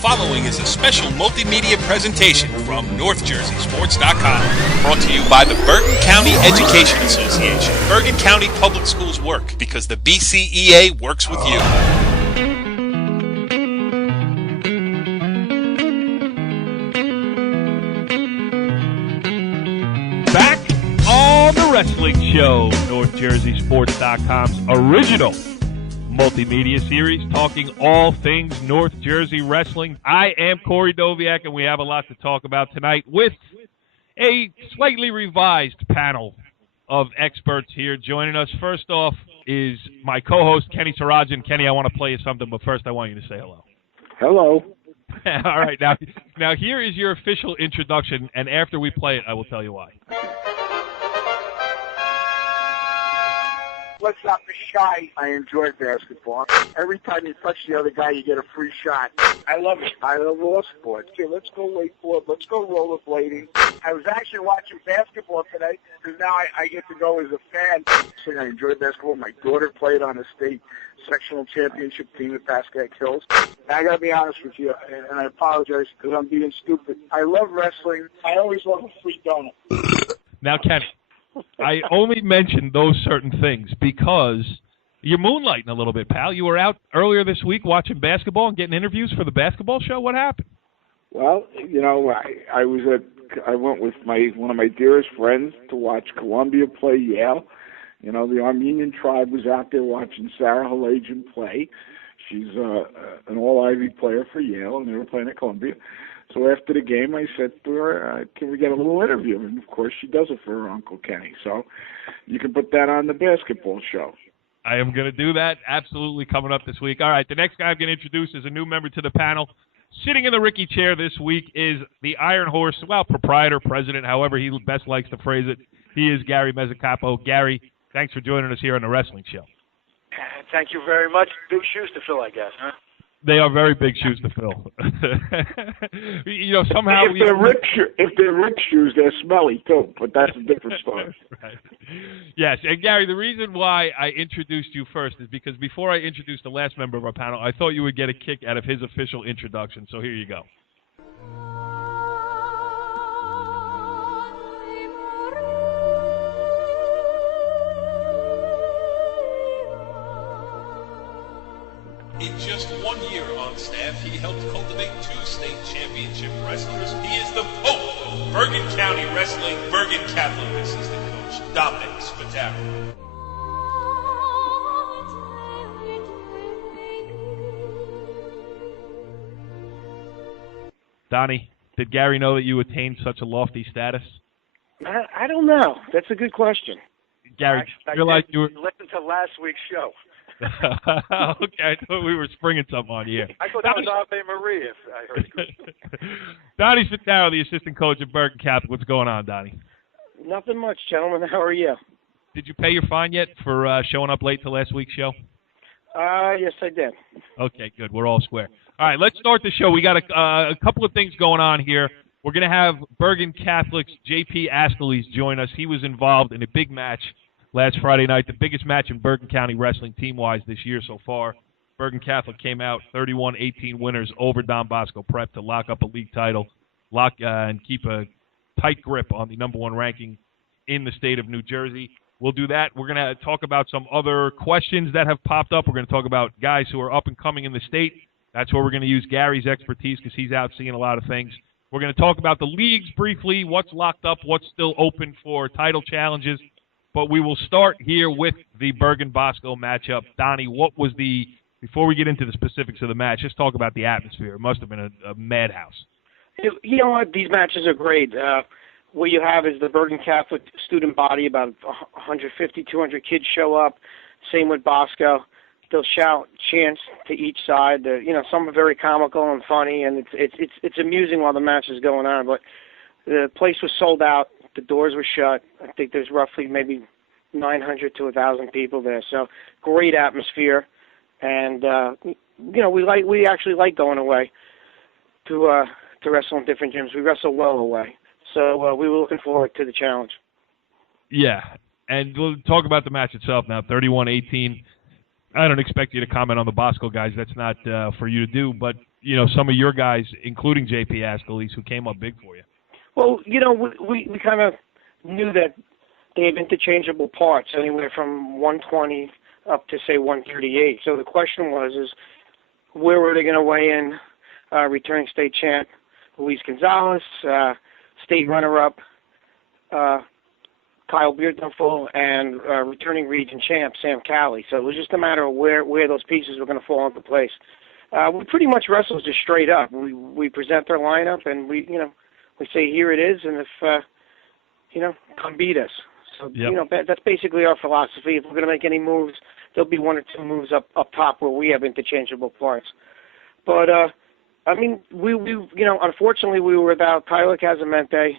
following is a special multimedia presentation from NorthJerseySports.com. Brought to you by the Bergen County Education Association. Bergen County Public Schools work because the BCEA works with you. Back on the Wrestling Show, NorthJerseySports.com's original multimedia series talking all things North Jersey wrestling. I am Corey Doviak, and we have a lot to talk about tonight with a slightly revised panel of experts here. Joining us first off is my co-host, Kenny Sarajan. Kenny, I want to play you something, but first I want you to say hello. Hello. All right, now here is your official introduction, and after we play it, I will tell you why. Let's not be shy. I enjoy basketball. Every time you touch the other guy, you get a free shot. I love it. I love all sports. Okay, let's go wakeboard. Let's go rollerblading. I was actually watching basketball today because now I get to go as a fan. I enjoy basketball. My daughter played on a state sectional championship team at Pascack Hills. I got to be honest with you, and I apologize because I'm being stupid. I love wrestling. I always love a free donut. Now, Kenny, I only mentioned those certain things because you're moonlighting a little bit, pal. You were out earlier this week watching basketball and getting interviews for the basketball show. What happened? Well, you know, I went with one of my dearest friends to watch Columbia play Yale. You know, the Armenian tribe was out there watching Sarah Halajian play. She's an all-Ivy player for Yale, and they were playing at Columbia. So after the game, I said to her, can we get a little interview? And, of course, she does it for her Uncle Kenny. So you can put that on the basketball show. I am going to do that. Absolutely coming up this week. All right, the next guy I'm going to introduce is a new member to the panel. Sitting in the Ricky chair this week is the Iron Horse, well, proprietor, president, however he best likes to phrase it. He is Gary Mezzacapo. Gary, thanks for joining us here on the Wrestling Show. Thank you very much. Big shoes to fill, I guess, huh? They are very big shoes to fill. You know, somehow if they're Rick shoes, they're smelly too. But that's a different story. Right. Yes, and Gary, the reason why I introduced you first is because before I introduced the last member of our panel, I thought you would get a kick out of his official introduction. So here you go. In just 1 year on staff, he helped cultivate 2 state championship wrestlers. He is the Pope of Bergen County Wrestling, Bergen Catholic assistant coach, Donnie Spataro. Donnie, did Gary know that you attained such a lofty status? I don't know. That's a good question. Gary, you're like you were... Listen to last week's show. Okay, I thought we were springing something on you. I thought that was Ave Maria, if I heard it. Donnie Spataro, the assistant coach at Bergen Catholic. What's going on, Donnie? Nothing much, gentlemen. How are you? Did you pay your fine yet for showing up late to last week's show? Yes, I did. Okay, good. We're all square. All right, let's start the show. We got a couple of things going on here. We're going to have Bergen Catholic's JP Ascolese join us. He was involved in a big match last Friday night, the biggest match in Bergen County wrestling team-wise this year so far. Bergen Catholic came out 31-18 winners over Don Bosco Prep to lock up a league title, and keep a tight grip on the number 1 ranking in the state of New Jersey. We'll do that. We're going to talk about some other questions that have popped up. We're going to talk about guys who are up and coming in the state. That's where we're going to use Gary's expertise because he's out seeing a lot of things. We're going to talk about the leagues briefly, what's locked up, what's still open for title challenges. But we will start here with the Bergen Bosco matchup. Donnie, before we get into the specifics of the match, just talk about the atmosphere. It must have been a madhouse. You know what? These matches are great. What you have is the Bergen Catholic student body, about 150, 200 kids show up. Same with Bosco. They'll shout chants to each side. Some are very comical and funny, and it's amusing while the match is going on. But the place was sold out. The doors were shut. I think there's roughly maybe 900 to 1,000 people there. So great atmosphere, and we actually like going away to wrestle in different gyms. We wrestle well away, so we were looking forward to the challenge. Yeah, and we'll talk about the match itself now. 31-18. I don't expect you to comment on the Bosco guys. That's not for you to do. But, some of your guys, including JP Ascolese, who came up big for you. Well, we kind of knew that they have interchangeable parts, anywhere from 120 up to, say, 138. So the question is where were they going to weigh in returning state champ Luis Gonzalez, state runner-up Kyle Beardenful, and returning region champ Sam Cali. So it was just a matter of where those pieces were going to fall into place. We pretty much wrestle just straight up. We present our lineup, and we say here it is, and if come beat us. So that's basically our philosophy. If we're going to make any moves, there'll be one or two moves up top where we have interchangeable parts. But we unfortunately we were without Tyler Casamente,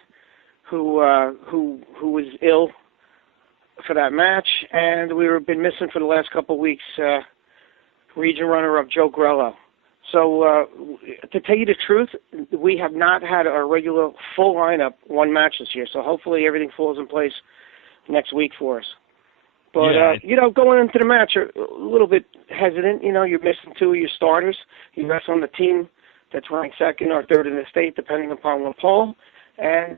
who was ill for that match, and we've been missing for the last couple of weeks region runner-up Joe Grello. So to tell you the truth, we have not had our regular full lineup one match this year. So hopefully everything falls in place next week for us. But, going into the match, a little bit hesitant. You're missing two of your starters. You wrestle on the team that's ranked second or third in the state, depending upon what poll. And,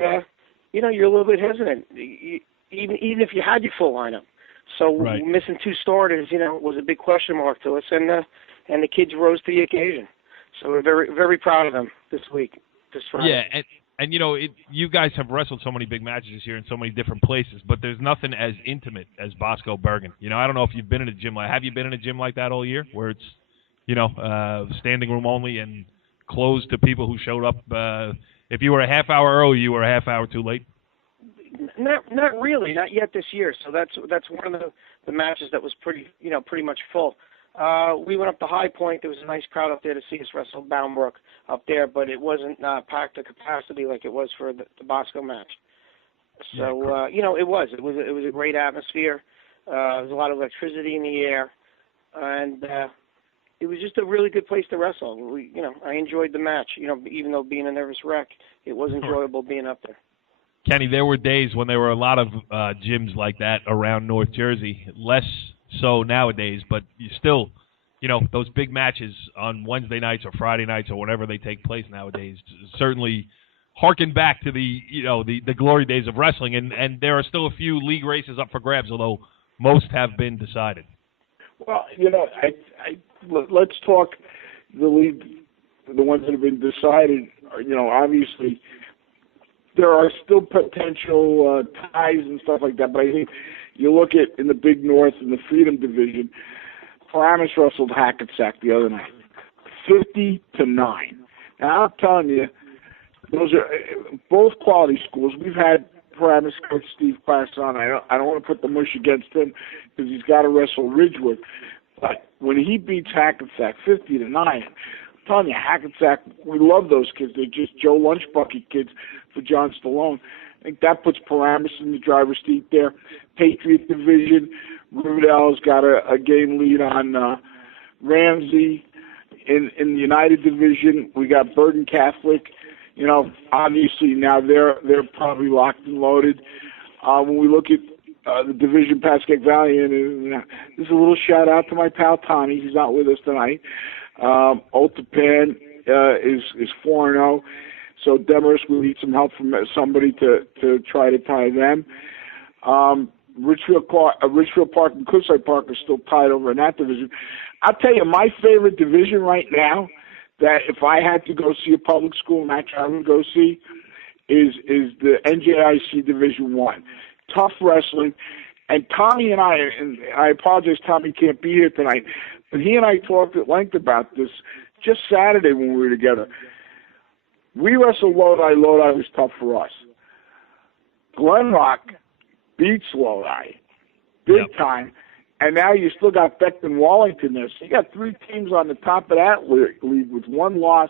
you're a little bit hesitant, even if you had your full lineup. So missing two starters, was a big question mark to us. And the kids rose to the occasion. So we're very, very proud of them this Friday. Yeah, and you guys have wrestled so many big matches this year in so many different places, but there's nothing as intimate as Bosco Bergen. I don't know if you've been in a gym have you been in a gym like that all year, where it's standing room only and closed to people who showed up? If you were a half hour early, you were a half hour too late. Not really, not yet this year. So that's one of the matches that was pretty much full. We went up to High Point. There was a nice crowd up there to see us wrestle Boundbrook up there, but it wasn't packed to capacity like it was for the Bosco match. So it was a great atmosphere. There was a lot of electricity in the air, and it was just a really good place to wrestle. I enjoyed the match. Even though being a nervous wreck, it was enjoyable being up there. Kenny, there were days when there were a lot of gyms like that around North Jersey. Less so nowadays, but you still, those big matches on Wednesday nights or Friday nights or whenever they take place nowadays certainly harken back to the glory days of wrestling. And there are still a few league races up for grabs, although most have been decided. Well, let's talk the league, the ones that have been decided. Obviously there are still potential ties and stuff like that, but I think you look at in the Big North in the Freedom Division, Paramus wrestled Hackensack the other night, 50-9. Now I'm telling you, those are both quality schools. We've had Paramus coach Steve Class on. I don't want to put the mush against him because he's got to wrestle Ridgewood, but when he beats Hackensack 50-9, I'm telling you, Hackensack, we love those kids. They're just Joe Lunch Bucket kids for John Stallone. I think that puts Paramus in the driver's seat there. Patriot Division, Riverdale's got a game lead on Ramsey. In the United Division, we got Bergen Catholic. Obviously now they're probably locked and loaded. When we look at the division, Pascack Valley, and there's a little shout out to my pal Tommy. He's not with us tonight. Ultapan is 4-0. So Demorest will need some help from somebody to try to tie them. Richfield Park and Cliffside Park are still tied over in that division. I'll tell you, my favorite division right now, that if I had to go see a public school match I would go see, is the NJIC Division 1. Tough wrestling. And Tommy and I apologize Tommy can't be here tonight, but he and I talked at length about this just Saturday when we were together. We wrestled Lodi. Lodi was tough for us. Glen Rock beats Lodi big time, and now you still got Beckton Wallington there. So you got three teams on the top of that league with one loss,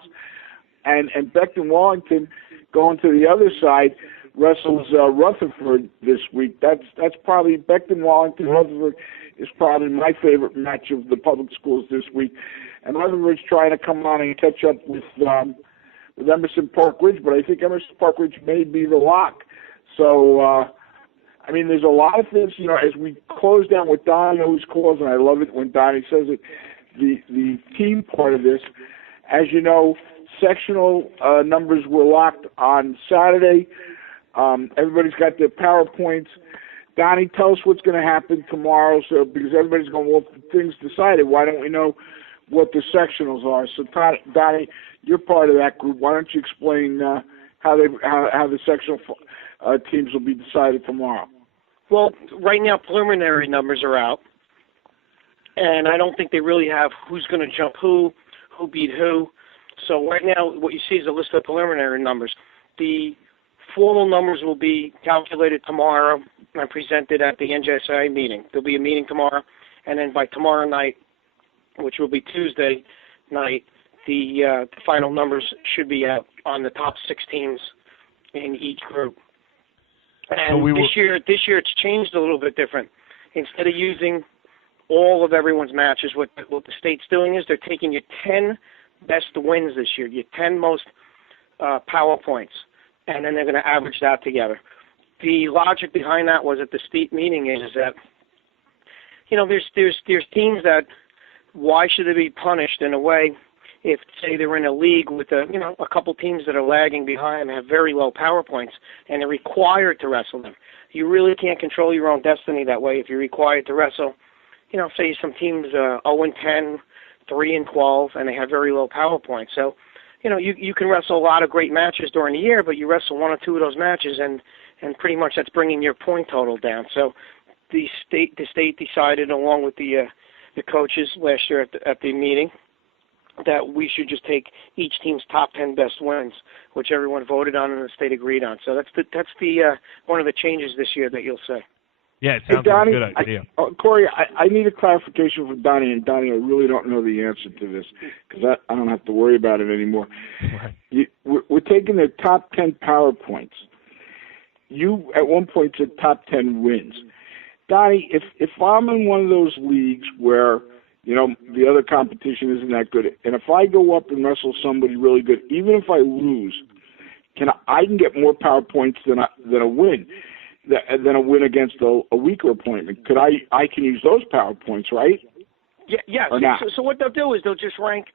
and Beckton Wallington going to the other side wrestles Rutherford this week. That's probably Beckton Wallington. Rutherford is probably my favorite match of the public schools this week, and Rutherford's trying to come on and catch up with Emerson Park Ridge, but I think Emerson Park Ridge may be the lock. So I mean, there's a lot of things, as we close down with Donnie always calls, and I love it when Donnie says it, the team part of this. As you know, sectional numbers were locked on Saturday. Everybody's got their PowerPoints. Donnie, tell us what's going to happen tomorrow, so because everybody's going, well, things decided, why don't we know what the sectionals are? So, Donnie, you're part of that group. Why don't you explain how the sectional teams will be decided tomorrow? Well, right now preliminary numbers are out, and I don't think they really have who's going to jump who beat who. So right now what you see is a list of preliminary numbers. The formal numbers will be calculated tomorrow and presented at the NJSI meeting. There'll be a meeting tomorrow, and then by tomorrow night, which will be Tuesday night, the final numbers should be out on the top 6 teams in each group. And so this year it's changed a little bit different. Instead of using all of everyone's matches, what the state's doing is they're taking your 10 best wins this year, your 10 most PowerPoints, and then they're going to average that together. The logic behind that was at the state meeting is that, there's teams that, why should they be punished in a way if, say, they're in a league with a couple teams that are lagging behind and have very low PowerPoints, and they're required to wrestle them. You really can't control your own destiny that way if you're required to wrestle. Say some teams 0-10, 3-12, and they have very low PowerPoints. So, you can wrestle a lot of great matches during the year, but you wrestle 1 or 2 of those matches, and pretty much that's bringing your point total down. So, the state decided, along with the coaches last year at the meeting, that we should just take each team's top 10 best wins, which everyone voted on and the state agreed on. So that's the one of the changes this year that you'll see. Yeah, it sounds like a good idea. Corey, I need a clarification from Donnie, and Donnie, I really don't know the answer to this because I don't have to worry about it anymore. Right. We're taking the top 10 PowerPoints. You, at one point, said top 10 wins. Donnie, if I'm in one of those leagues where the other competition isn't that good, and if I go up and wrestle somebody really good, even if I lose, I can get more PowerPoints than a win. Than a win against a weaker opponent. I can use those PowerPoints, right? Yeah. So what they'll do is they'll just rank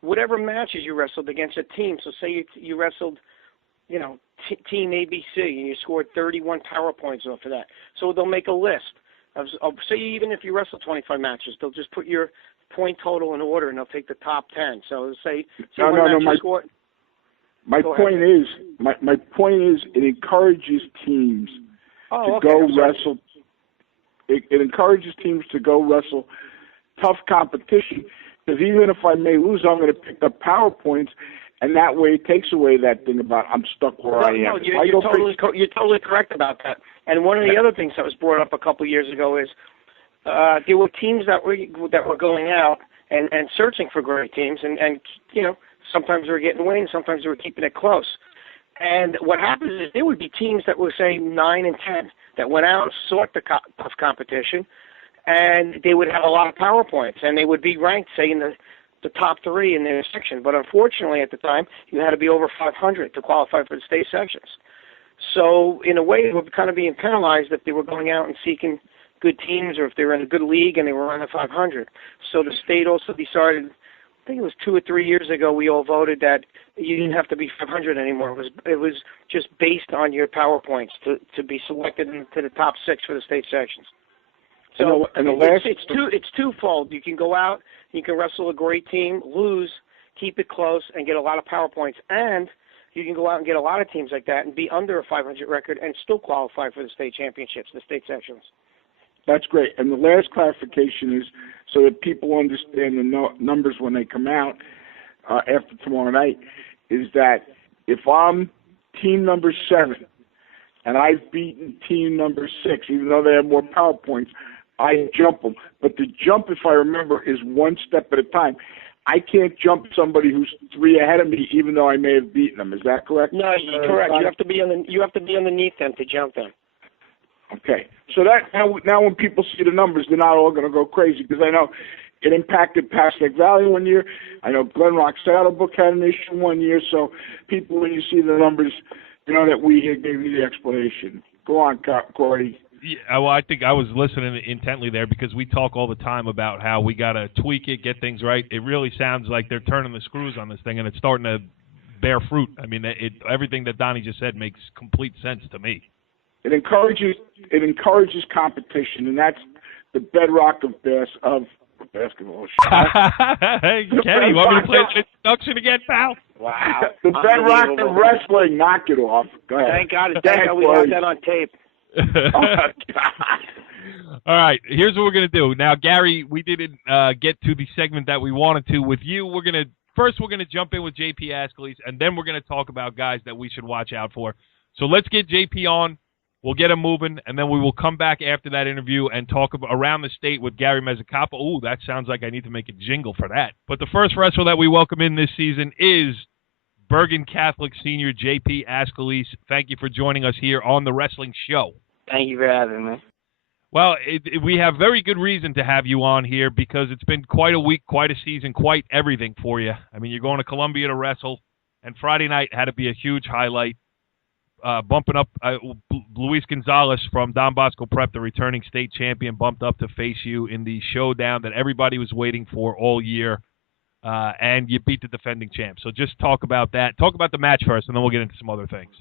whatever matches you wrestled against a team. So say you wrestled, team ABC, and you scored 31 PowerPoints off of that. So they'll make a list of say even if you wrestle 25 matches, they'll just put your point total in order, and they'll take the top 10. So say my point is it encourages teams to go wrestle. It encourages teams to go wrestle tough competition, because even if I may lose, I'm going to pick up PowerPoints, and that way it takes away that thing about I'm stuck where I am. No, you're totally correct about that. And one of the other things that was brought up a couple of years ago is there were teams that were going out and searching for great teams, and sometimes they were getting wins, sometimes they were keeping it close. And what happens is there would be teams that were, say, 9 and 10 that went out and sought the tough competition, and they would have a lot of PowerPoints, and they would be ranked, say, in the top 3 in their section. But unfortunately, at the time, you had to be over 500 to qualify for the state sections. So in a way, they were kind of being penalized if they were going out and seeking good teams, or if they were in a good league and they were under 500. So the state also decided, I think it was 2 or 3 years ago, we all voted that you didn't have to be 500 anymore. It was just based on your PowerPoints to be selected into the top 6 for the state sections. So it's twofold. You can go out, you can wrestle a great team, lose, keep it close, and get a lot of PowerPoints, and you can go out and get a lot of teams like that and be under a 500 record and still qualify for the state championships, the state sections. That's great. And the last clarification is so that people understand the numbers when they come out after tomorrow night, is that if I'm team number 7 and I've beaten team number 6, even though they have more PowerPoints, I jump them. But the jump, if I remember, is one step at a time. I can't jump somebody who's 3 ahead of me, even though I may have beaten them. Is that correct? No, you're correct. You have to be underneath them to jump them. Okay, so that now when people see the numbers, they're not all going to go crazy, because I know it impacted Passaic Valley one year. I know Glen Rock Saddlebrook had an issue one year. So people, when you see the numbers, that we gave you the explanation. Go on, Corey. Yeah, well, I think I was listening intently there because we talk all the time about how we got to tweak it, get things right. It really sounds like they're turning the screws on this thing, and it's starting to bear fruit. I mean, everything that Donnie just said makes complete sense to me. It encourages competition, and that's the bedrock of basketball. Hey, Kenny, you want me to play the introduction again, pal? Wow. The bedrock of wrestling. Knock it off. Go ahead. Thank God we have that on tape. All right, here's what we're going to do. Now, Gary, we didn't get to the segment that we wanted to with you. We're going to jump in with JP Ascolese, and then we're going to talk about guys that we should watch out for. So let's get JP on. We'll get him moving, and then we will come back after that interview and talk about around the state with Gary Mezzacapo. Ooh, that sounds like I need to make a jingle for that. But the first wrestler that we welcome in this season is Bergen Catholic senior JP Ascolese. Thank you for joining us here on The Wrestling Show. Thank you for having me. Well, we have very good reason to have you on here because it's been quite a week, quite a season, quite everything for you. I mean, you're going to Columbia to wrestle, and Friday night had to be a huge highlight. Bumping up Luis Gonzalez from Don Bosco Prep, the returning state champion, bumped up to face you in the showdown that everybody was waiting for all year, and you beat the defending champ. So just talk about that. Talk about the match first, and then we'll get into some other things.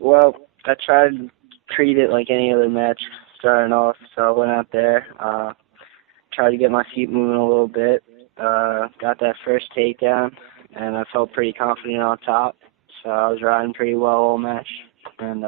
Well, I tried to treat it like any other match starting off, so I went out there, tried to get my feet moving a little bit, got that first takedown, and I felt pretty confident on top. So I was riding pretty well all match. And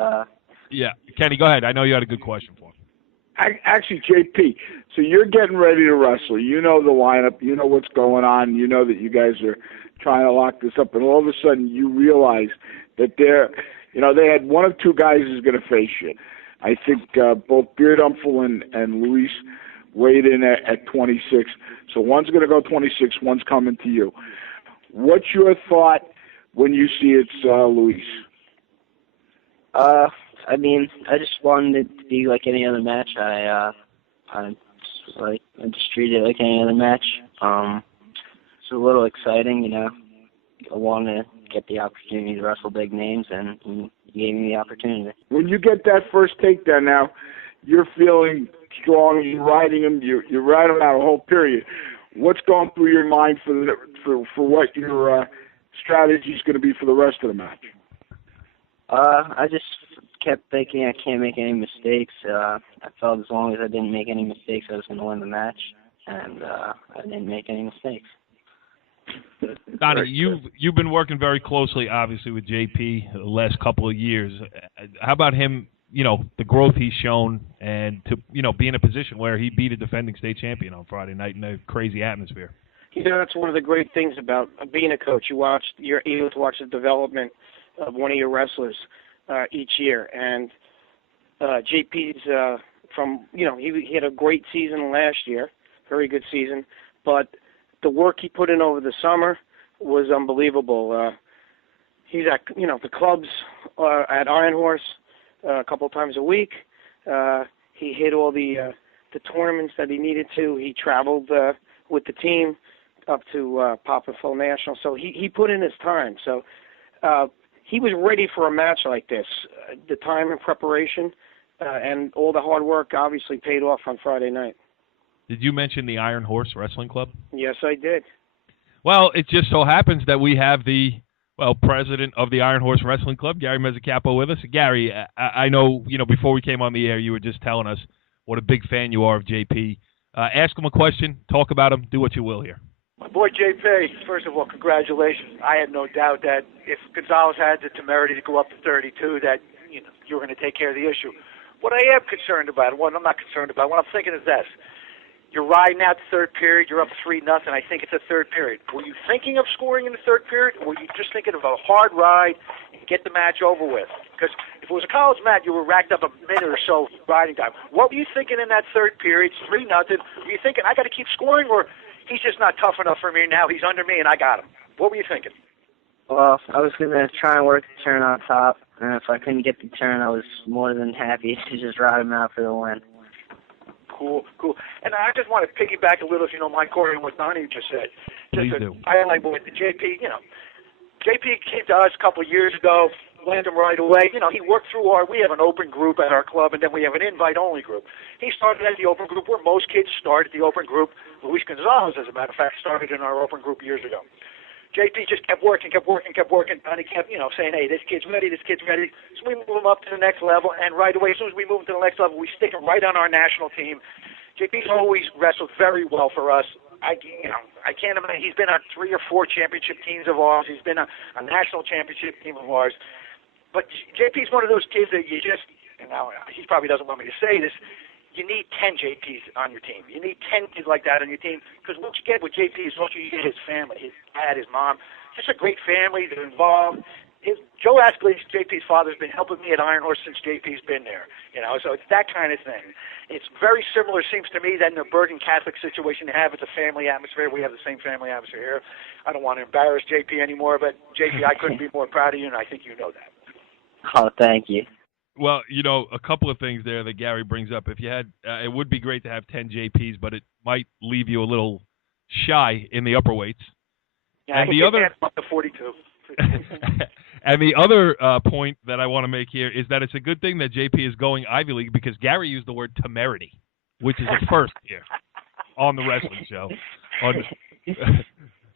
yeah, Kenny, go ahead. I know you had a good question for him. Actually, JP, so you're getting ready to wrestle. You know the lineup. You know what's going on. You know that you guys are trying to lock this up. And all of a sudden you realize that they had one of two guys who's going to face you. I think both Beard Umfel and Luis weighed in at 26. So one's going to go 26, one's coming to you. What's your thought when you see it's Luis? I mean, I just wanted it to be like any other match. I just treated it like any other match. It's a little exciting, you know. I wanted to get the opportunity to wrestle big names, and he gave me the opportunity. When you get that first takedown now, you're feeling strong, you're riding him, you're riding him out a whole period. What's going through your mind for what your strategy is going to be for the rest of the match? I just kept thinking I can't make any mistakes. I felt as long as I didn't make any mistakes, I was going to win the match, and I didn't make any mistakes. Donnie, you've been working very closely, obviously, with JP the last couple of years. How about him? You know, the growth he's shown, and to be in a position where he beat a defending state champion on Friday night in a crazy atmosphere. You know, that's one of the great things about being a coach. You're able to watch the development of one of your wrestlers each year. And JP's he had a great season last year, very good season. But the work he put in over the summer was unbelievable. He's at the clubs at Iron Horse a couple times a week. He hit all the tournaments that he needed to. He traveled with the team up to Papa Full National. So he put in his time. So he was ready for a match like this. The time and preparation and all the hard work obviously paid off on Friday night. Did you mention the Iron Horse Wrestling Club? Yes, I did. Well, it just so happens that we have the president of the Iron Horse Wrestling Club, Gary Mezzacapo, with us. Gary, I know, before we came on the air, you were just telling us what a big fan you are of JP. Ask him a question, talk about him, do what you will here. My boy JP, first of all, congratulations. I had no doubt that if Gonzalez had the temerity to go up to 32, that you were going to take care of the issue. What I am concerned about, what I'm not concerned about, what I'm thinking is this. You're riding out the third period, you're up 3-0, I think it's a third period. Were you thinking of scoring in the third period, or were you just thinking of a hard ride and get the match over with? Because if it was a college match, you were racked up a minute or so riding time. What were you thinking in that third period, 3-0? Were you thinking, I got to keep scoring, or he's just not tough enough for me now, he's under me and I got him? What were you thinking? Well, I was going to try and work the turn on top, and if I couldn't get the turn, I was more than happy to just ride him out for the win. Cool. And I just want to piggyback a little, if you don't mind, Corey, on what Donnie just said. Please do. I like with the JP, JP came to us a couple of years ago. land him right away. You know, he worked through we have an open group at our club, and then we have an invite-only group. He started at the open group where most kids start at the open group. Luis Gonzalez, as a matter of fact, started in our open group years ago. JP just kept working. Donnie kept, saying, hey, this kid's ready. So we move him up to the next level, and right away, as soon as we move him to the next level, we stick him right on our national team. JP's always wrestled very well for us. I can't imagine. He's been on 3 or 4 championship teams of ours. He's been a national championship team of ours. But JP's one of those kids that you just, he probably doesn't want me to say this, you need 10 JPs on your team. You need 10 kids like that on your team, because what you get with JP is what you get his family, his dad, his mom. Just a great family. They're involved. Joe Ascolese, JP's father, has been helping me at Iron Horse since JP's been there. So it's that kind of thing. It's very similar, seems to me, than the Bergen Catholic situation they have. It's a family atmosphere. We have the same family atmosphere here. I don't want to embarrass JP anymore, but JP, I couldn't be more proud of you, and I think you know that. Oh, thank you. Well, a couple of things there that Gary brings up. If you had, it would be great to have 10 JPs, but it might leave you a little shy in the upper weights. Yeah, and the other up to 42. And the other point that I want to make here is that it's a good thing that JP is going Ivy League, because Gary used the word temerity, which is a first here on the wrestling show.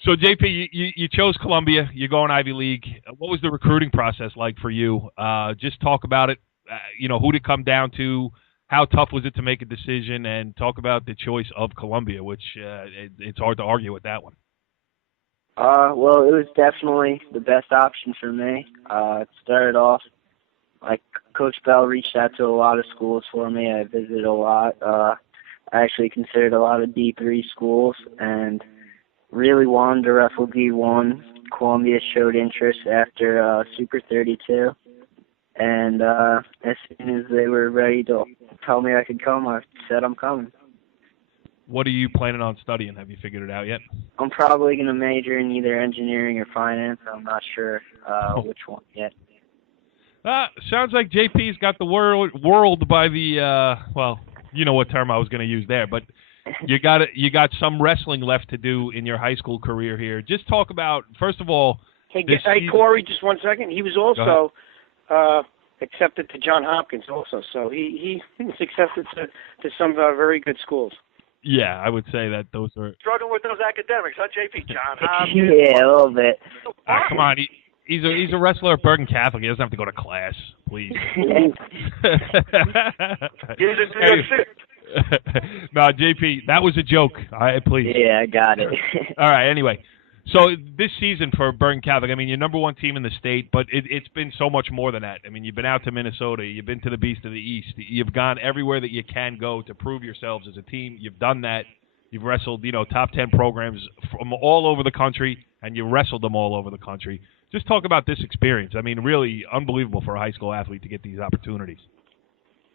So, JP, you chose Columbia. You're going Ivy League. What was the recruiting process like for you? Just talk about it. Who to come down to, how tough was it to make a decision, and talk about the choice of Columbia, which it's hard to argue with that one. Well, it was definitely the best option for me. It started off, like, Coach Bell reached out to a lot of schools for me. I visited a lot. I actually considered a lot of D3 schools and really wanted to wrestle D1. Columbia showed interest after Super 32. And as soon as they were ready to tell me I could come, I said I'm coming. What are you planning on studying? Have you figured it out yet? I'm probably going to major in either engineering or finance. I'm not sure which one yet. Sounds like JP's got the world by the, well, you know what term I was going to use there, but you got some wrestling left to do in your high school career here. Just talk about, first of all... Hey, Corey, just 1 second. He was also accepted to John Hopkins also, so he was accepted to some very good schools. Yeah, I would say that those are... Struggling with those academics, huh, JP? John Yeah, a little bit. Come on, he's a wrestler at Bergen Catholic. He doesn't have to go to class, please. No, JP, that was a joke. Please. Yeah, I got it. All right, anyway. So this season for Bergen Catholic, I mean, you're number 1 team in the state, but it's been so much more than that. I mean, you've been out to Minnesota. You've been to the Beast of the East. You've gone everywhere that you can go to prove yourselves as a team. You've done that. You've wrestled, top 10 programs from all over the country, and you wrestled them all over the country. Just talk about this experience. I mean, really unbelievable for a high school athlete to get these opportunities.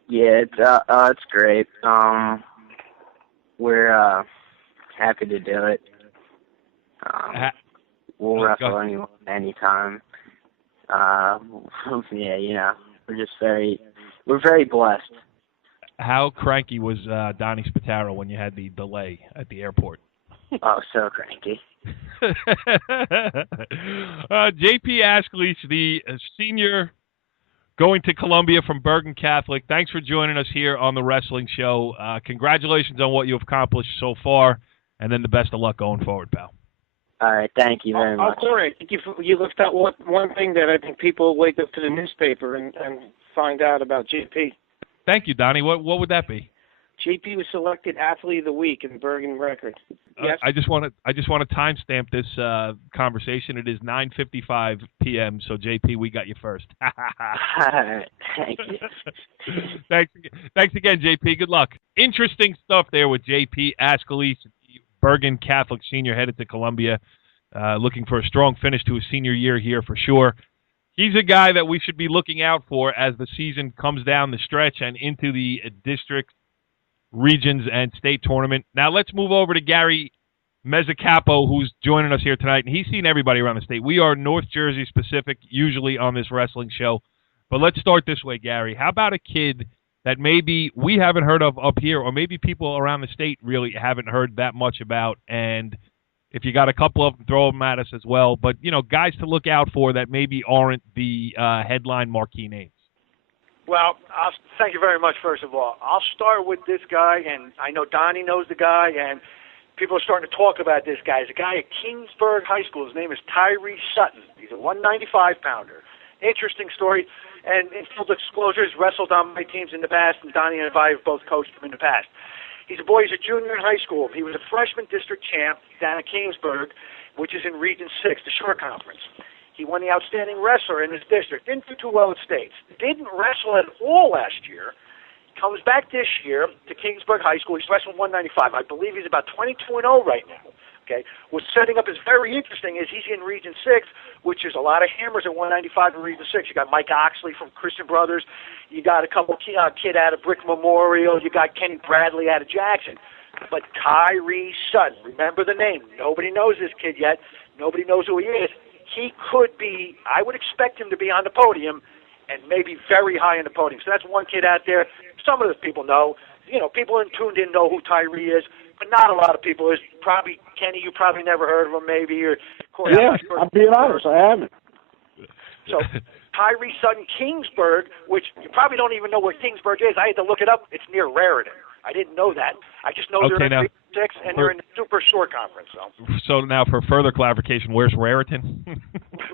Yeah, it's great. We're happy to do it. We'll wrestle anytime. Yeah, we're very blessed. How cranky was Donnie Spataro when you had the delay at the airport? Oh, so cranky. JP Ascolese, the senior going to Columbia from Bergen Catholic. Thanks for joining us here on the Wrestling Show. Congratulations on what you've accomplished so far, and then the best of luck going forward, pal. All right, thank you very much. Corey, I think you left out one thing that I think people wake up to the newspaper and find out about JP. Thank you, Donnie. What would that be? JP was selected Athlete of the Week in the Bergen Record. Yes. I just want to timestamp this conversation. It is 9:55 p.m. So JP, we got you first. Thank you. Thanks again, JP. Good luck. Interesting stuff there with JP Ascolese, Bergen Catholic senior, headed to Columbia, looking for a strong finish to his senior year here for sure. He's a guy that we should be looking out for as the season comes down the stretch and into the district, regions, and state tournament. Now let's move over to Gary Mezzacapo, who's joining us here tonight, and he's seen everybody around the state. We are North Jersey specific usually on this wrestling show, but let's start this way, Gary. How about a kid that maybe we haven't heard of up here, or maybe people around the state really haven't heard that much about, and If you got a couple of them, throw them at us as well. But, guys to look out for that maybe aren't the headline marquee names. Well, thank you very much, first of all. I'll start with this guy, and I know Donnie knows the guy, and people are starting to talk about this guy. He's a guy at Kingsburg High School. His name is Tyree Sutton. He's a 195-pounder. Interesting story. And in full disclosure, he's wrestled on my teams in the past, and Donnie and I have both coached him in the past. He's a boy. He's a junior in high school. He was a freshman district champ down at Kingsburg, which is in Region 6, the Shore Conference. He won the Outstanding Wrestler in his district. Didn't do too well at states. Didn't wrestle at all last year. Comes back this year to Kingsburg High School. He's wrestling 195. I believe he's about 22-0 right now. Okay, what's setting up is very interesting is he's in Region 6, which is a lot of hammers at 195 in Region 6. You got Mike Oxley from Christian Brothers. You got a couple kid out of Brick Memorial. You got Kenny Bradley out of Jackson. But Tyree Sutton, remember the name. Nobody knows this kid yet. Nobody knows who he is. He could be, I would expect him to be on the podium and maybe very high on the podium. So that's one kid out there. Some of the people know. People tuned in know who Tyree is. But not a lot of people. Is probably Kenny. You probably never heard of him, maybe, or Corey. Yeah, I'm being honest. I haven't. So Tyree Sutton, Kingsburg, which you probably don't even know where Kingsburg is. I had to look it up. It's near Raritan. I didn't know that. I just know they're in 6 and they're in the Super Shore Conference. So now, for further clarification, where's Raritan?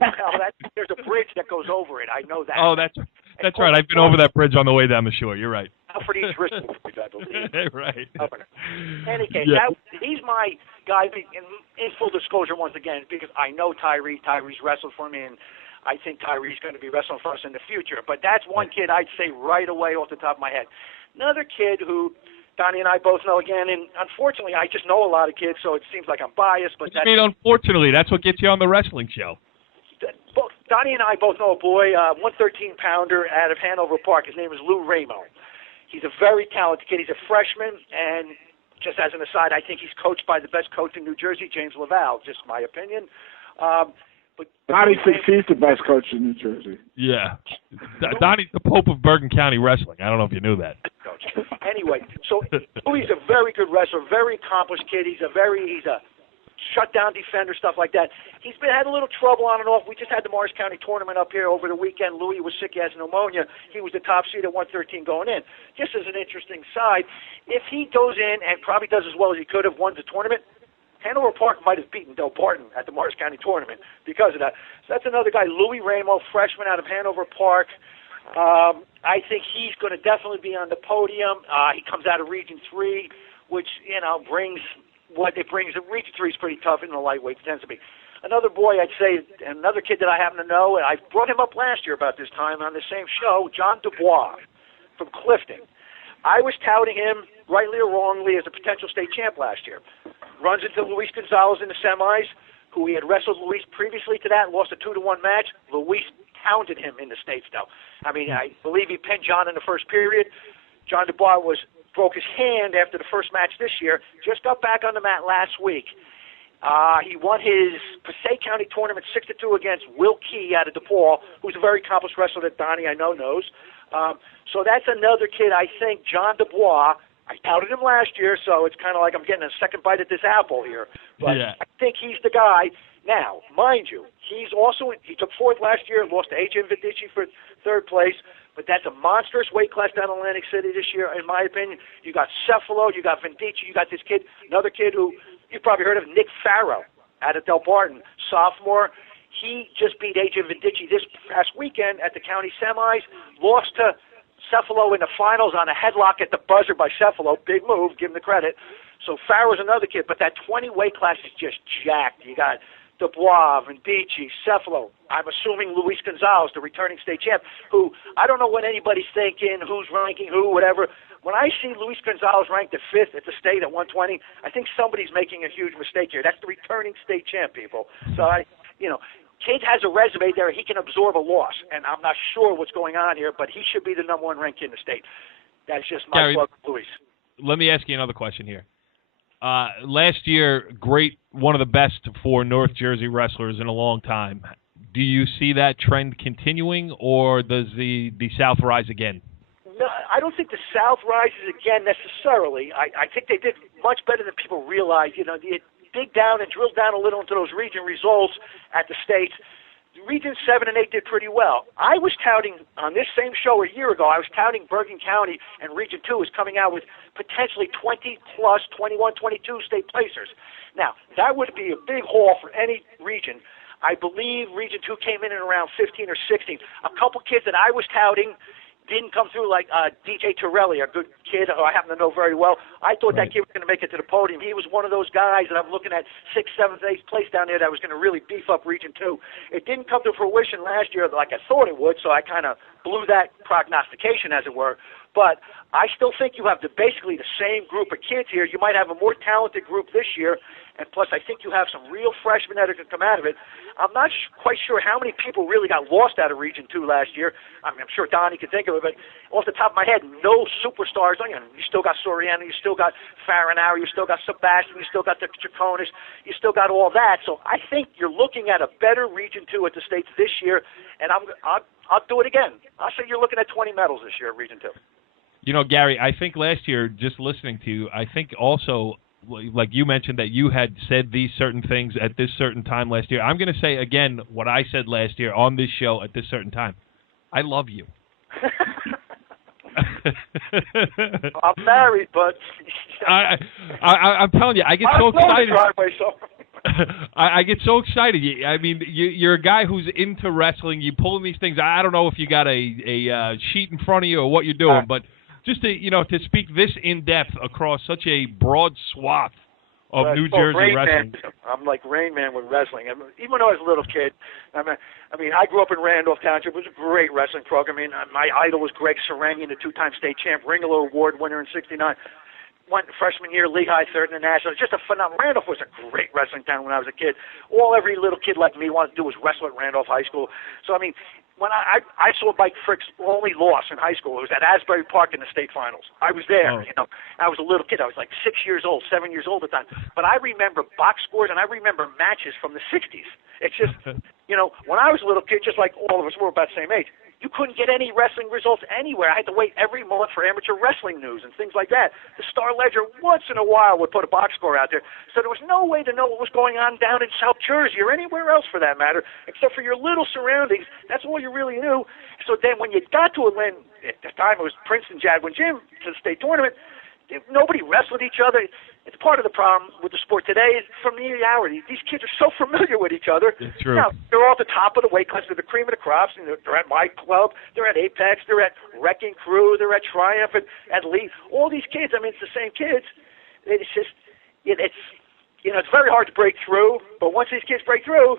Well, there's a bridge that goes over it. I know that. Oh, that's right. I've been over that bridge on the way down the shore. You're right. For these Bristol boys, I believe. Right. In any case, Yeah. he's my guy. In full disclosure, once again, because I know Tyree. Tyree's wrestled for me, and I think Tyree's going to be wrestling for us in the future. But that's one kid I'd say right away off the top of my head. Another kid who Donnie and I both know again, and unfortunately, I just know a lot of kids, so it seems like I'm biased. But I mean, unfortunately, that's what gets you on the wrestling show. Donnie and I both know a boy, 113-pounder out of Hanover Park. His name is Lou Ramo. He's a very talented kid. He's a freshman, and just as an aside, I think he's coached by the best coach in New Jersey, James Laval, just my opinion. But Donnie thinks he's the best coach in New Jersey. Yeah. Donnie's the Pope of Bergen County wrestling. I don't know if you knew that. Anyway, so Louis is a very good wrestler, very accomplished kid. He's a shutdown defender, stuff like that. He's had a little trouble on and off. We just had the Morris County tournament up here over the weekend. Louis was sick, he has pneumonia. He was the top seed at 113 going in. Just as an interesting side, if he goes in and probably does as well as he could have won the tournament, Hanover Park might have beaten Del Barton at the Morris County tournament because of that. So that's another guy, Louis Ramo, freshman out of Hanover Park. I think he's going to definitely be on the podium. He comes out of Region 3, which, brings what it brings. Region 3 is pretty tough in the lightweights, tends to be. Another boy, I'd say, another kid that I happen to know, and I brought him up last year about this time on the same show, John Dubois from Clifton. I was touting him, rightly or wrongly, as a potential state champ last year. Runs into Luis Gonzalez in the semis, who he had wrestled Luis previously to that, lost a 2-1 match. Luis pounded him in the States, though. I mean, I believe he pinned John in the first period. John Dubois broke his hand after the first match this year, just got back on the mat last week. He won his Passaic County tournament 6-2 against Will Key out of DePaul, who's a very accomplished wrestler that Donnie I know knows. So that's another kid, I think, John Dubois. I touted him last year, so it's kind of like I'm getting a second bite at this apple here. But yeah. I think he's the guy. Now, mind you, he took fourth last year, lost to H.M. Vidici for third place. But that's a monstrous weight class down in Atlantic City this year, in my opinion. You got Cephalo, you got Vendici, you got this kid, another kid who you've probably heard of, Nick Farrow, out of Del Barton, sophomore. He just beat A.J. Vendici this past weekend at the county semis, lost to Cephalo in the finals on a headlock at the buzzer by Cephalo. Big move, give him the credit. So Farrow's another kid, but that 20 weight class is just jacked. You got Dubois, Vendici, Cephalo. I'm assuming Luis Gonzalez, the returning state champ, who I don't know what anybody's thinking, who's ranking who, whatever. When I see Luis Gonzalez ranked at 5th at the state at 120, I think somebody's making a huge mistake here. That's the returning state champ, people. So, Kid has a resume there. He can absorb a loss, and I'm not sure what's going on here, but he should be the number 1 ranked kid in the state. That's just my plug, Luis. Let me ask you another question here. Last year, one of the best for North Jersey wrestlers in a long time. Do you see that trend continuing, or does the South rise again? No, I don't think the South rises again necessarily. I think they did much better than people realize. dig down and drill down a little into those region results at the states, Region 7 and 8 did pretty well. I was touting, on this same show a year ago, I was touting Bergen County and Region 2 was coming out with potentially 20-plus, 21, 22 state placers. Now, that would be a big haul for any region. I believe Region 2 came in at around 15 or 16. A couple kids that I was touting didn't come through, like DJ Torelli, a good kid who I happen to know very well. I thought that kid was going to make it to the podium. He was one of those guys that I'm looking at 6th, 7th, 8th place down there that was going to really beef up Region 2. It didn't come to fruition last year like I thought it would, so I kind of blew that prognostication, as it were. But I still think you have basically the same group of kids here. You might have a more talented group this year, and plus I think you have some real freshmen that are going to come out of it. I'm not quite sure how many people really got lost out of Region 2 last year. I mean, I'm sure Donnie can think of it, but off the top of my head, no superstars. You know, you still got Soriano, you still got Farinauer, you still got Sebastian, you still got the Chaconis, you still got all that. So I think you're looking at a better Region 2 at the States this year, and I'll do it again. I'll say you're looking at 20 medals this year at Region 2. You know, Gary, I think last year, just listening to you, I think also, like you mentioned, that you had said these certain things at this certain time last year. I'm going to say again what I said last year on this show at this certain time. I love you. I'm married, but I'm telling you, I get so excited. Driveway, so. I get so excited. I mean, you're a guy who's into wrestling. You pulling these things. I don't know if you got a sheet in front of you or what you're doing, but just to speak this in depth across such a broad swath of New Jersey wrestling. I'm like Rain Man with wrestling. I mean, even when I was a little kid, I mean, I grew up in Randolph Township. It was a great wrestling program. I mean, my idol was Greg Serenian, the 2-time state champ, Ringler Award winner in '69. Went freshman year, Lehigh, third in the national. Just a phenomenal. Randolph was a great wrestling town when I was a kid. Every little kid like me wanted to do was wrestle at Randolph High School. So, I mean, when I saw Mike Frick's only loss in high school, it was at Asbury Park in the state finals. I was there. You know, I was a little kid. I was like 6 years old, 7 years old at the time. But I remember box scores and I remember matches from the 60s. It's just, you know, when I was a little kid, just like all of us were about the same age, you couldn't get any wrestling results anywhere. I had to wait every month for amateur wrestling news and things like that. The Star Ledger once in a while would put a box score out there. So there was no way to know what was going on down in South Jersey or anywhere else for that matter, except for your little surroundings. That's all you really knew. So then when you got to Atlanta, at the time it was Princeton Jadwin Gym, to the state tournament, nobody wrestled each other. It's part of the problem with the sport today is familiarity. These kids are so familiar with each other. It's true. Now, they're all at the top of the weight class. They're the cream of the crops. And they're at my club. They're at Apex. They're at Wrecking Crew. They're at Triumph and at Elite. All these kids, I mean, it's the same kids. It's just, it's very hard to break through. But once these kids break through,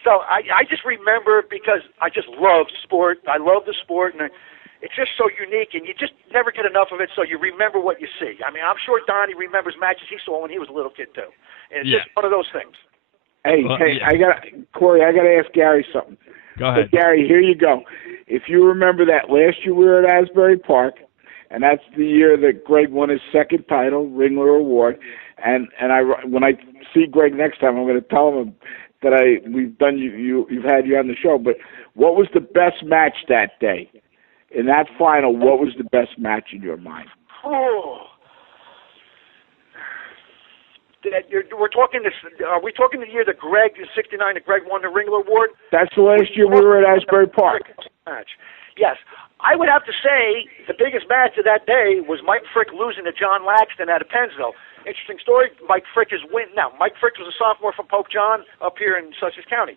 so I just remember because I just love sport. I love the sport, and it's just so unique, and you just never get enough of it, so you remember what you see. I mean, I'm sure Donnie remembers matches he saw when he was a little kid, too. And it's just one of those things. Hey, Corey, I got to ask Gary something. Go ahead. So, Gary, here you go. If you remember that last year we were at Asbury Park, and that's the year that Greg won his second title, Ringler Award, and when I see Greg next time, I'm going to tell him that you've had you on the show, but what was the best match that day? In that final, what was the best match in your mind? Oh, we're talking this. Are we talking the year that Greg in '69 that Greg won the Ringler Award? That's the last year we were at Asbury Park. Match. Yes, I would have to say the biggest match of that day was Mike Frick losing to John Laxton out of Pennsville. Interesting story. Mike Frick is win. Now, Mike Frick was a sophomore from Pope John up here in Sussex County.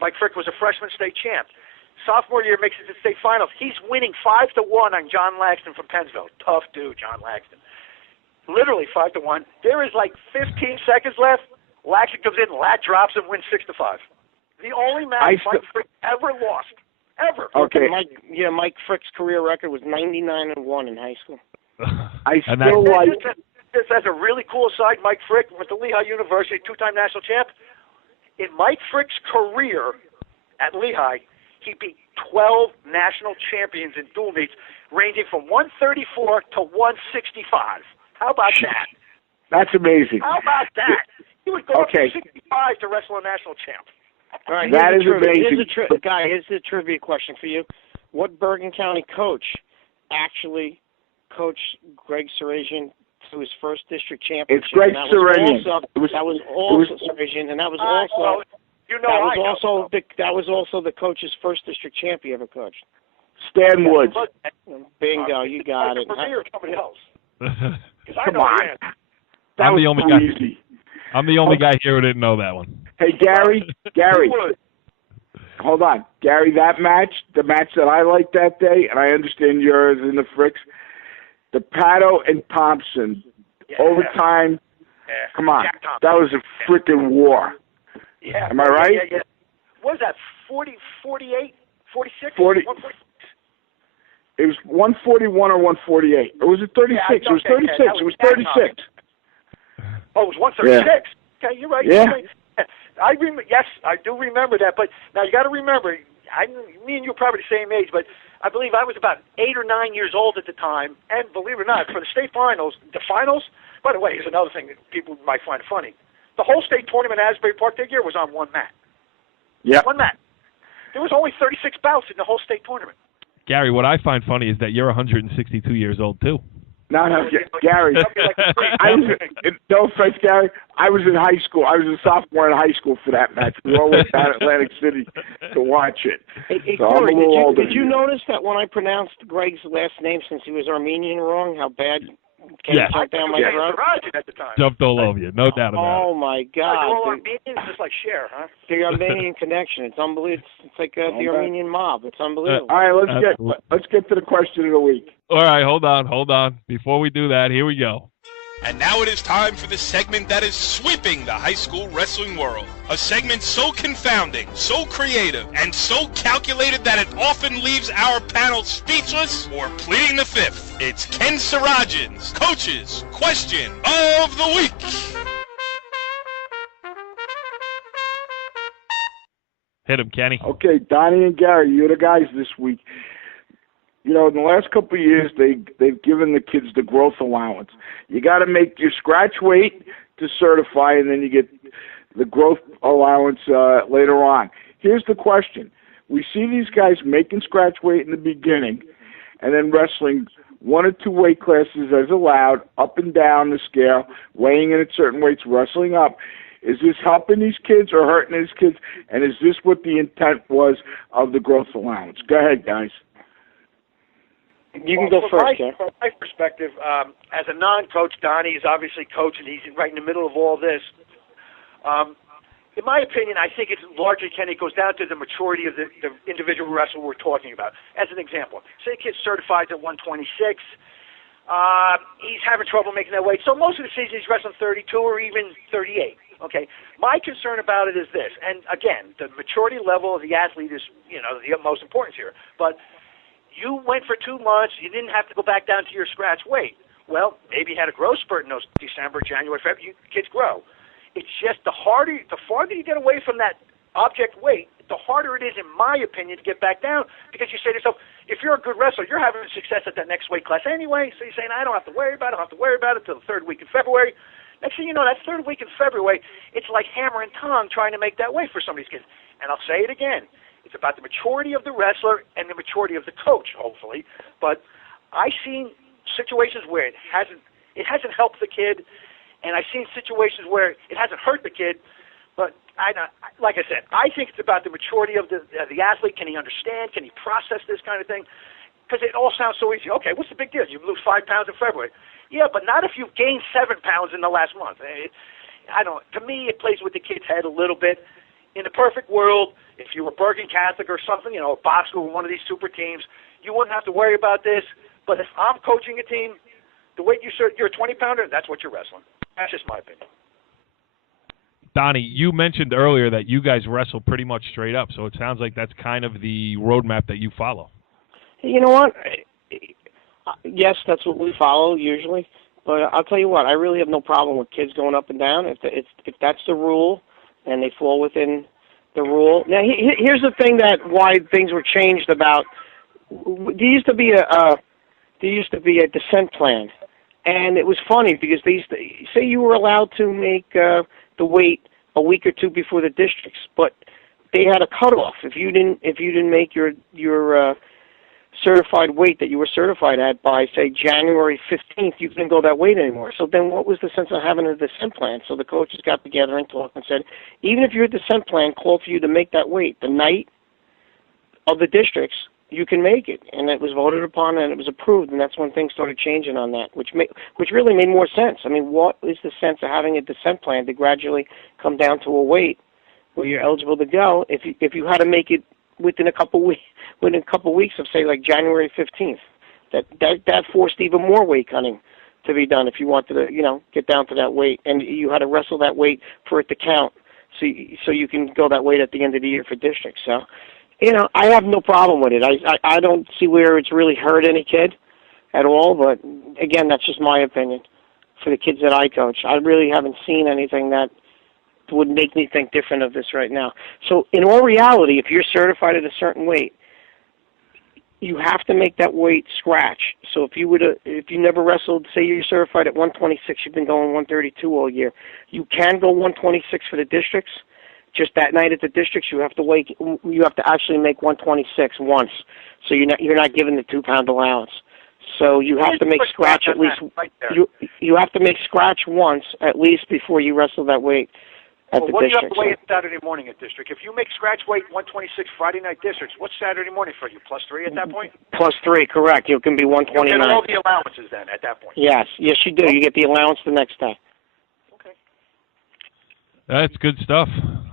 Mike Frick was a freshman state champ. Sophomore year makes it to state finals. He's winning 5-1 on John Laxton from Pennsville. Tough dude, John Laxton. Literally 5-1. There is like 15 seconds left. Laxton comes in, lat drops, and wins 6-5. The only match Mike Frick ever lost. Ever. Okay. Mike Frick's career record was 99-1 in high school. I still like. This has a really cool side. Mike Frick went to Lehigh University, 2-time national champ. In Mike Frick's career at Lehigh, he beat 12 national champions in dual meets, ranging from 134 to 165. How about that? That's amazing. How about that? He would go up to 65 to wrestle a national champ. All right, that is amazing. Here's the trivia question for you. What Bergen County coach actually coached Greg Serenian to his first district championship. It's Greg Serenian. That was also Serenian, and that was also that was also the coach's first district champ he ever coached. Stan Woods. Bingo, you got it. Or somebody else. Come on. That I'm was the only too guy. easy. I'm the only guy here who didn't know that one. Hey, Gary. Hold on. Gary, that match, the match that I liked that day, and I understand yours in the Fricks, the Pato and Thompson, overtime. Yeah. Come on. Thompson. That was a freaking war. Yeah. Am I right? Yeah. What was that, 40, 48, 46? 40. 146? It was 141 or 148. Or was it 36? Yeah, it was 36. It was 36. Oh, it was 136. Yeah. Okay, you're right. Yeah. You're right. Yes, I do remember that. But now you got to remember, me and you are probably the same age, but I believe I was about 8 or 9 years old at the time. And believe it or not, for the state finals, by the way, here's another thing that people might find funny. The whole state tournament at Asbury Park that year was on one mat. Yeah. One mat. There was only 36 bouts in the whole state tournament. Gary, what I find funny is that you're 162 years old, too. No, Gary. No offense, Gary. I was in high school. I was a sophomore in high school for that match. We all went down to Atlantic City to watch it. Hey, so Corey, I'm a little older. did you notice that when I pronounced Greg's last name, since he was Armenian, wrong, how bad Kenny jumped down my throat? At the time. Jumped all over you, no doubt about it. Oh, my God. All Armenians, just like Cher, huh? The Armenian connection. It's unbelievable. It's like the Armenian mob. It's unbelievable. All right, let's get to the question of the week. All right, hold on. Before we do that, here we go. And now it is time for the segment that is sweeping the high school wrestling world. A segment so confounding, so creative, and so calculated that it often leaves our panel speechless or pleading the fifth. It's Ken Sarajan's Coach's Question of the Week. Hit him, Kenny. Okay, Donnie and Gary, you're the guys this week. You know, in the last couple of years, they've given the kids the growth allowance. You got to make your scratch weight to certify, and then you get the growth allowance later on. Here's the question. We see these guys making scratch weight in the beginning and then wrestling 1 or 2 weight classes as allowed, up and down the scale, weighing in at certain weights, wrestling up. Is this helping these kids or hurting these kids? And is this what the intent was of the growth allowance? Go ahead, guys. You can go first, Ken. From my perspective, as a non-coach, Donnie is obviously coaching. He's right in the middle of all this. In my opinion, I think it's largely, Kenny, it goes down to the maturity of the individual wrestler we're talking about. As an example, say a kid's certified at 126. He's having trouble making that weight. So most of the season he's wrestling 32 or even 38. Okay. My concern about it is this, and again, the maturity level of the athlete is, the most important here. But you went for 2 months. You didn't have to go back down to your scratch weight. Well, maybe you had a growth spurt in those December, January, February. Kids grow. It's just the farther you get away from that object weight, the harder it is, in my opinion, to get back down. Because you say to yourself, if you're a good wrestler, you're having success at that next weight class anyway. So you're saying, I don't have to worry about it. I don't have to worry about it until the 3rd week in February. Next thing you know, that 3rd week in February, it's like hammer and tongue trying to make that weight for some of these kids. And I'll say it again. It's about the maturity of the wrestler and the maturity of the coach, hopefully. But I've seen situations where it hasn't helped the kid, and I've seen situations where it hasn't hurt the kid. But like I said, I think it's about the maturity of the athlete. Can he understand? Can he process this kind of thing? Because it all sounds so easy. Okay, what's the big deal? You lose 5 pounds in February. Yeah, but not if you've gained 7 pounds in the last month. To me, it plays with the kid's head a little bit. In the perfect world, if you were Bergen Catholic or something, Bosco or one of these super teams, you wouldn't have to worry about this. But if I'm coaching a team, the weight you're a 20-pounder, that's what you're wrestling. That's just my opinion. Donnie, you mentioned earlier that you guys wrestle pretty much straight up, so it sounds like that's kind of the roadmap that you follow. You know what? Yes, that's what we follow usually. But I'll tell you what, I really have no problem with kids going up and down. If that's the rule and they fall within the rule. Now, here's the thing why things were changed about. There used to be a descent plan, and it was funny because they used to say you were allowed to make the weight a week or 2 before the districts, but they had a cutoff. If you didn't make your certified weight that you were certified at by, say, January 15th, you couldn't go that weight anymore. So then what was the sense of having a descent plan? So the coaches got together and talked and said, even if your descent plan called for you to make that weight the night of the districts, you can make it. And it was voted upon and it was approved, and that's when things started changing on that, which really made more sense. I mean, what is the sense of having a descent plan to gradually come down to a weight where you're eligible to go if you had to make it within a couple weeks of, say, like January 15th? That forced even more weight cutting to be done if you wanted to, get down to that weight, and you had to wrestle that weight for it to count, so you can go that weight at the end of the year for districts. So, I have no problem with it. I don't see where it's really hurt any kid at all, but again, that's just my opinion. For the kids that I coach, I really haven't seen anything that would make me think different of this right now. So in all reality, if you're certified at a certain weight, you have to make that weight scratch. So if you never wrestled, say you're certified at 126, you've been going 132 all year, you can go 126 for the districts. Just that night at the districts, you have to actually make 126 once. So you're not given the 2-pound allowance. So you have to make scratch at least. You have to make scratch once at least before you wrestle that weight. What do you have to weigh at Saturday morning at district? If you make scratch weight 126 Friday night districts, what's Saturday morning for you? +3 at that point? +3, correct. You can be 129. You get all the allowances then at that point. Yes, you do. You get the allowance the next day. Okay. That's good stuff.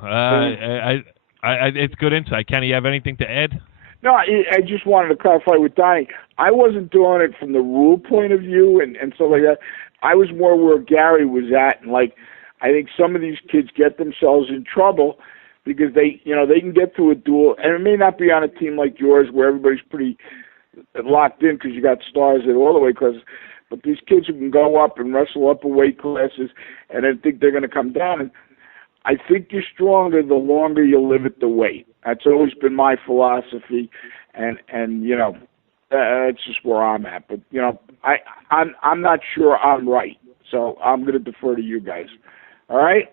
It's good insight. Kenny, you have anything to add? No, I just wanted to clarify with Donnie. I wasn't doing it from the rule point of view and stuff like that. I was more where Gary was at, and I think some of these kids get themselves in trouble because they can get through a duel, and it may not be on a team like yours where everybody's pretty locked in because you got stars at all the way. But these kids who can go up and wrestle up a weight classes and then think they're going to come down, and I think you're stronger the longer you live at the weight. That's always been my philosophy, and that's just where I'm at. But I'm not sure I'm right, so I'm going to defer to you guys. All right?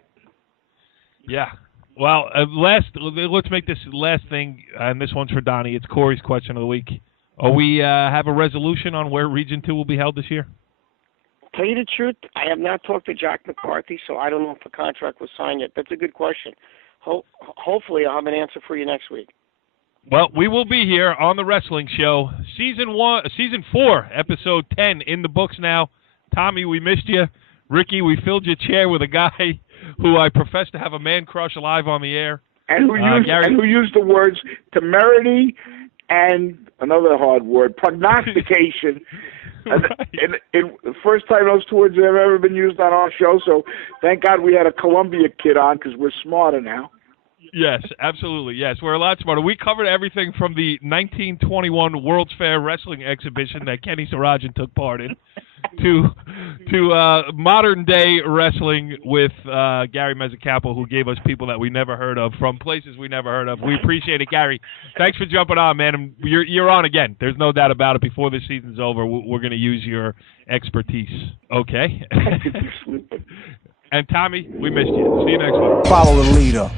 Yeah. Well, let's make this last thing, and this one's for Donnie. It's Corey's question of the week. We have a resolution on where Region 2 will be held this year? Tell you the truth, I have not talked to Jack McCarthy, so I don't know if the contract was signed yet. That's a good question. Hopefully I'll have an answer for you next week. Well, we will be here on the Wrestling Show. Season 4, Episode 10 in the books now. Tommy, we missed you. Ricky, we filled your chair with a guy who I profess to have a man crush live on the air. And who used the words temerity and another hard word, prognostication. Right. And the first time those 2 words have ever been used on our show, so thank God we had a Columbia kid on because we're smarter now. Yes, absolutely. Yes, we're a lot smarter. We covered everything from the 1921 World's Fair Wrestling Exhibition that Kenny Sarajan took part in to modern-day wrestling with Gary Mezzacapo, who gave us people that we never heard of from places we never heard of. We appreciate it, Gary. Thanks for jumping on, man. And you're on again. There's no doubt about it. Before the season's over, we're going to use your expertise. Okay? And Tommy, we missed you. See you next week. Follow the leader.